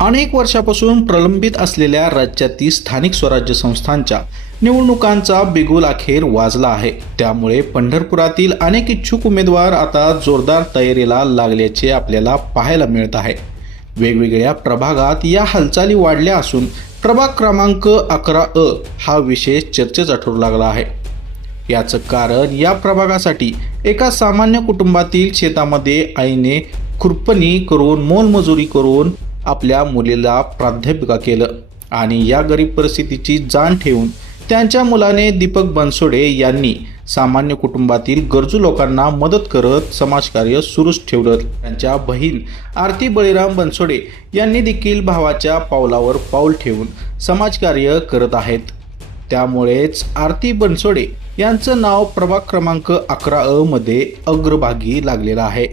अनेक वर्षापासून प्रलंबित असलेल्या राज्यातील स्थानिक स्वराज्य संस्थांच्या निवडणुकांचा बिगुल अखेर वाजला आहे. त्यामुळे पंढरपुरातील अनेक इच्छुक उमेदवार आता जोरदार तयारीला लागल्याचे आपल्याला पाहायला मिळत आहे. वेगवेगळ्या प्रभागात या हालचाली वाढल्या असून प्रभाग क्रमांक अकरा अ हा विशेष चर्चेचा ठरू लागला आहे. याचं कारण या प्रभागासाठी एका सामान्य कुटुंबातील शेतामध्ये आईने खुरपणी करून मोलमजुरी करून आपल्या मुलीला प्राध्यापिका केलं आणि या गरीब परिस्थितीची जाण ठेवून त्यांच्या मुलाने दीपक बनसोडे यांनी सामान्य कुटुंबातील गरजू लोकांना मदत करत समाजकार्य सुरूच ठेवलं. त्यांच्या बहीण आरती बळीराम बनसोडे यांनी देखील भावाच्या पावलावर पाऊल ठेवून समाजकार्य करत आहेत. त्यामुळेच आरती बनसोडे यांचं नाव प्रभाग क्रमांक अकरा अ मध्ये अग्रभागी लागलेलं आहे.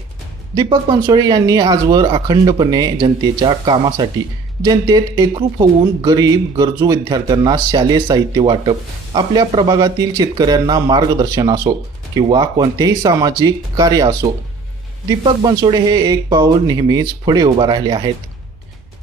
दीपक बनसोडे यांनी आजवर अखंडपणे जनतेच्या कामासाठी जनतेत एकरूप होऊन गरीब गरजू विद्यार्थ्यांना शालेय साहित्य वाटप आपल्या प्रभागातील शेतकऱ्यांना मार्गदर्शन असो किंवा कोणतेही सामाजिक कार्य असो. दीपक बनसोडे हे एक पाऊल नेहमीच पुढे उभा राहिले आहेत.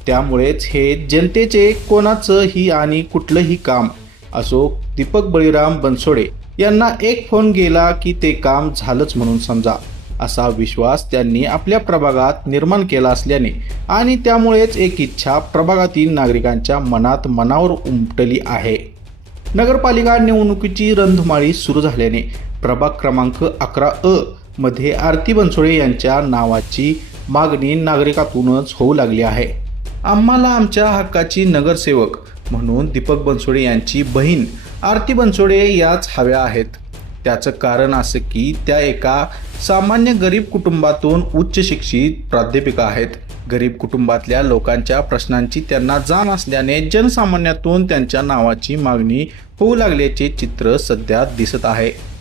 त्यामुळेच हे जनतेचे कोणाचंही आणि कुठलंही काम असो दीपक बळीराम बनसोडे यांना एक फोन गेला की ते काम झालंच म्हणून समजा. असा विश्वास त्यांनी आपल्या प्रभागात निर्माण केला असल्याने. आणि त्यामुळेच एक इच्छा प्रभागातील नागरिकांच्या मनात मनावर उमटली आहे. नगरपालिका निवडणुकीची रंधमाळी सुरू झाल्याने प्रभाग क्रमांक अकरा अ मध्ये आरती बनसोडे यांच्या नावाची मागणी नागरिकातूनच होऊ लागली आहे. आम्हाला आमच्या हक्काची नगरसेवक म्हणून दीपक बनसोडे यांची बहीण आरती बनसोडे याच हव्या आहेत. त्याचं कारण असं की त्या एका सामान्य गरीब कुटुंबातून उच्च शिक्षित प्राध्यापिका आहेत. गरीब कुटुंबातल्या लोकांच्या प्रश्नांची त्यांना जाण असल्याने जनसामान्यातून त्यांच्या नावाची मागणी होऊ लागल्याचे चित्र सध्या दिसत आहे.